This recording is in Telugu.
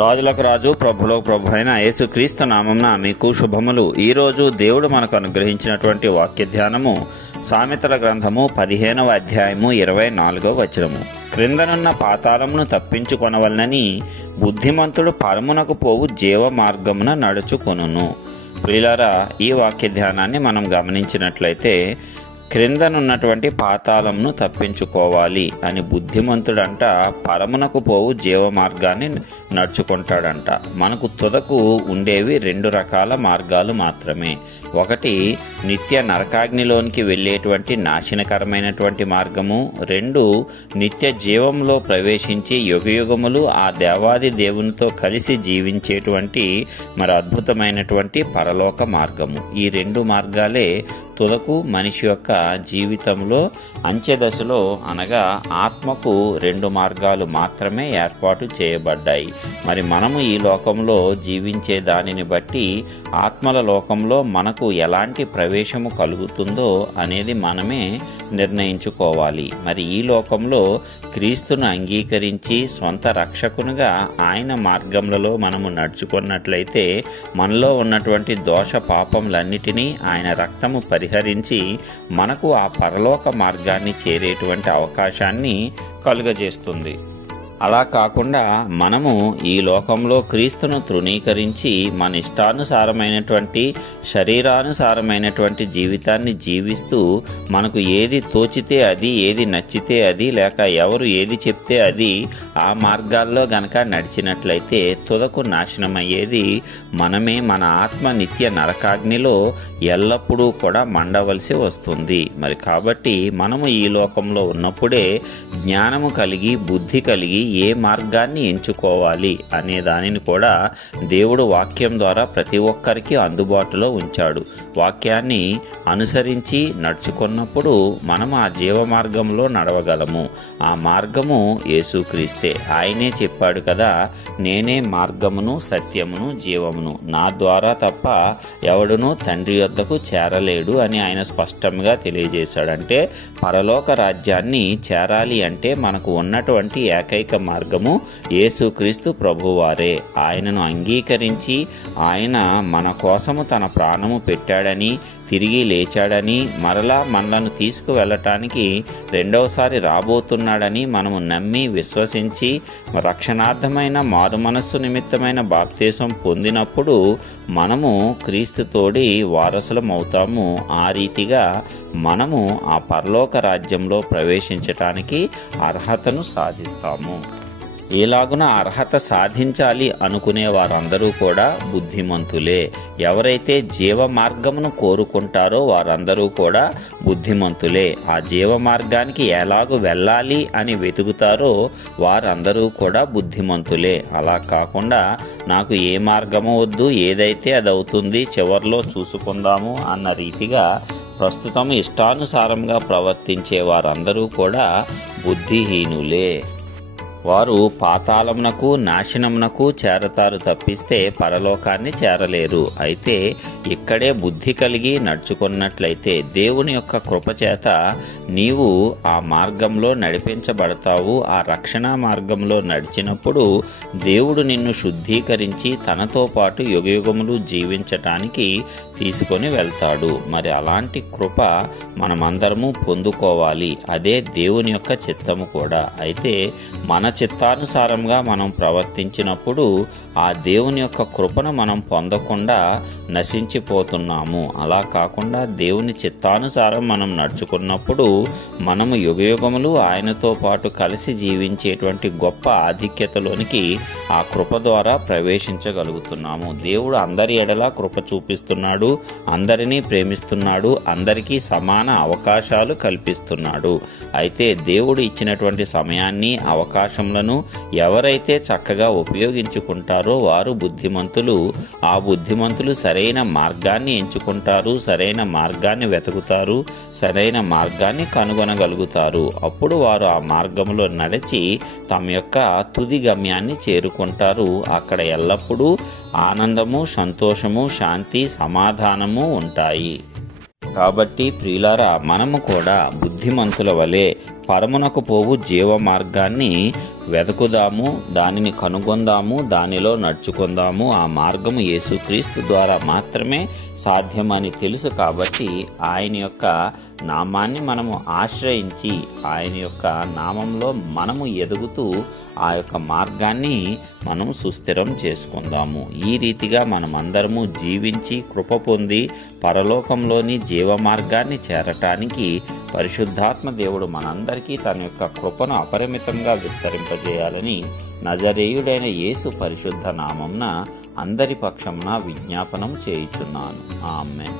రాజులకు రాజు ప్రభులకు ప్రభు అయిన యేసుక్రీస్తు నామమున మీకు శుభములు. ఈరోజు దేవుడు మనకు అనుగ్రహించినటువంటి వాక్య ధ్యానము సామెతల గ్రంథము 15వ అధ్యాయము 24వ వచనము. క్రిందనున్న పాతాళమును తప్పించుకొనవలనని బుద్ధిమంతుడు పరమునకు పోవు జీవ మార్గమున నడుచుకొనును. ప్రియులారా, ఈ వాక్య ధ్యానాన్ని మనం గమనించినట్లయితే క్రిందనున్నటువంటి పాతాళంను తప్పించుకోవాలి అని బుద్ధిమంతుడంట పరమునకు పోవు జీవ మార్గాన్ని నడుచుకుంటాడంట. మనకు తుదకు ఉండేవి 2 రకాల మార్గాలు మాత్రమే. ఒకటి నిత్య నరకాగ్నిలోనికి వెళ్ళేటువంటి నాశనకరమైనటువంటి మార్గము. 2 నిత్య జీవంలో ప్రవేశించి యుగయుగములు ఆ దేవాది దేవునితో కలిసి జీవించేటువంటి మరి అద్భుతమైనటువంటి పరలోక మార్గము. ఈ 2 మార్గాలే తుదకు మనిషి యొక్క జీవితంలో అంచెదశలో అనగా ఆత్మకు 2 మార్గాలు మాత్రమే ఏర్పాటు చేయబడ్డాయి. మరి మనము ఈ లోకంలో జీవించే దానిని బట్టి ఆత్మల లోకంలో మనకు ఎలాంటి ప్రవేశము కలుగుతుందో అనేది మనమే నిర్ణయించుకోవాలి. మరి ఈ లోకంలో క్రీస్తును అంగీకరించి సొంత రక్షకునిగా ఆయన మార్గంలో మనము నడుచుకున్నట్లయితే మనలో ఉన్నటువంటి దోష పాపములన్నిటినీ ఆయన రక్తము పరిహరించి మనకు ఆ పరలోక మార్గాన్ని చేరేటువంటి అవకాశాన్ని కలుగజేస్తుంది. అలా కాకుండా మనము ఈ లోకంలో క్రీస్తును తృణీకరించి మన ఇష్టానుసారమైనటువంటి శరీరానుసారమైనటువంటి జీవితాన్ని జీవిస్తూ మనకు ఏది తోచితే అది, ఏది నచ్చితే అది, లేక ఎవరు ఏది చెప్తే అది ఆ మార్గాల్లో గనక నడిచినట్లయితే తుదకు నాశనమయ్యేది మనమే. మన ఆత్మ నిత్య నరకాగ్నిలో ఎల్లప్పుడూ కూడా మండవలసి వస్తుంది. మరి కాబట్టి మనము ఈ లోకంలో ఉన్నప్పుడే జ్ఞానము కలిగి బుద్ధి కలిగి ఏ మార్గాన్ని ఎంచుకోవాలి అనే దానిని కూడా దేవుడు వాక్యం ద్వారా ప్రతి ఒక్కరికి అందుబాటులో ఉంచాడు. వాక్యాన్ని అనుసరించి నడుచుకున్నప్పుడు మనం ఆ జీవ మార్గంలో నడవగలము. ఆ మార్గము యేసుక్రీస్తే. ఆయనే చెప్పాడు కదా, నేనే మార్గమును సత్యమును జీవమును, నా ద్వారా తప్ప ఎవడునూ తండ్రి యొద్దకు చేరలేడు అని ఆయన స్పష్టంగా తెలియజేశాడంటే పరలోక రాజ్యాన్ని చేరాలి అంటే మనకు ఉన్నటువంటి ఏకైక మార్గము యేసుక్రీస్తు ప్రభువారే. ఆయనను అంగీకరించి ఆయన మన కోసము తన ప్రాణము పెట్టాడని, తిరిగి లేచాడని, మరలా మనలను తీసుకువెళ్ళటానికి 2వసారి రాబోతున్నాడని మనము నమ్మి విశ్వసించి రక్షణార్థమైన మారు మనస్సు నిమిత్తమైన బాప్తీసం పొందినప్పుడు మనము క్రీస్తుతోడి వారసులమవుతాము. ఆ రీతిగా మనము ఆ పరలోక రాజ్యంలో ప్రవేశించటానికి అర్హతను సాధిస్తాము. ఎలాగున అర్హత సాధించాలి అనుకునే వారందరూ కూడా బుద్ధిమంతులే. ఎవరైతే జీవ మార్గమును కోరుకుంటారో వారందరూ కూడా బుద్ధిమంతులే. ఆ జీవ మార్గానికి ఎలాగూ వెళ్ళాలి అని వెతుకుతారో వారందరూ కూడా బుద్ధిమంతులే. అలా కాకుండా నాకు ఏ మార్గము వద్దు, ఏదైతే అది అవుతుంది, చివర్లో చూసుకుందాము అన్న రీతిగా ప్రస్తుతం ఇష్టానుసారంగా ప్రవర్తించే వారందరూ కూడా బుద్ధిహీనులే. వారు పాతాళమునకు నాశనమునకు చేరతారు తప్పిస్తే పరలోకాన్ని చేరలేరు. అయితే ఇక్కడే బుద్ధి కలిగి నడుచుకున్నట్లయితే దేవుని యొక్క కృపచేత నీవు ఆ మార్గంలో నడిపించబడతావు. ఆ రక్షణ మార్గంలో నడిచినప్పుడు దేవుడు నిన్ను శుద్ధీకరించి తనతో పాటు యుగయుగములు జీవించటానికి తీసుకొని వెళ్తాడు. మరి అలాంటి కృప మనమందరము పొందుకోవాలి. అదే దేవుని యొక్క చిత్తము కూడా. అయితే మన చిత్తానుసారంగా మనం ప్రవర్తించినప్పుడు ఆ దేవుని యొక్క కృపను మనం పొందకుండా నశించిపోతున్నాము. అలా కాకుండా దేవుని చిత్తానుసారం మనం నడుచుకున్నప్పుడు మనము యుగయుగములు ఆయనతో పాటు కలిసి జీవించేటువంటి గొప్ప ఆధిక్యతలోనికి ఆ కృప ద్వారా ప్రవేశించగలుగుతున్నాము. దేవుడు అందరి ఎడలా కృప చూపిస్తున్నాడు, అందరినీ ప్రేమిస్తున్నాడు, అందరికీ సమాన అవకాశాలు కల్పిస్తున్నాడు. అయితే దేవుడు ఇచ్చినటువంటి సమయాన్ని, అవకాశములను ఎవరైతే చక్కగా ఉపయోగించుకుంటారో వారు బుద్ధిమంతులు. ఆ బుద్ధిమంతులు సరైన మార్గాన్ని ఎంచుకుంటారు, సరైన మార్గాన్ని వెతుకుతారు, సరైన మార్గాన్ని కనుగొనగలుగుతారు. అప్పుడు వారు ఆ మార్గంలో నడిచి తమ యొక్క తుది గమ్యాన్ని చేరుకుంటారు. అక్కడ ఎల్లప్పుడూ ఆనందము, సంతోషము, శాంతి, సమాధానము ఉంటాయి. కాబట్టి ప్రియులారా, మనము కూడా బుద్ధిమంతుల వలె పరమునకు పోవు జీవ మార్గాన్ని వెతుకుదాము, దానిని కనుగొందాము, దానిలో నడుచుకుందాము. ఆ మార్గము యేసుక్రీస్తు ద్వారా మాత్రమే సాధ్యమని తెలుసు కాబట్టి ఆయన యొక్క నామాన్ని మనము ఆశ్రయించి ఆయన యొక్క నామంలో మనము ఎదుగుతూ ఆ యొక్క మార్గాన్ని మనం సుస్థిరం చేసుకుందాము. ఈ రీతిగా మనమందరము జీవించి కృప పొంది పరలోకంలోని జీవ మార్గాన్ని చేరటానికి పరిశుద్ధాత్మ దేవుడు మనందరికీ తన యొక్క కృపను అపరిమితంగా విస్తరింపజేయాలని నజరేయుడైన యేసు పరిశుద్ధ నామంన అందరి పక్షమున విజ్ఞాపనం చేయుచున్నాను. ఆమేన్.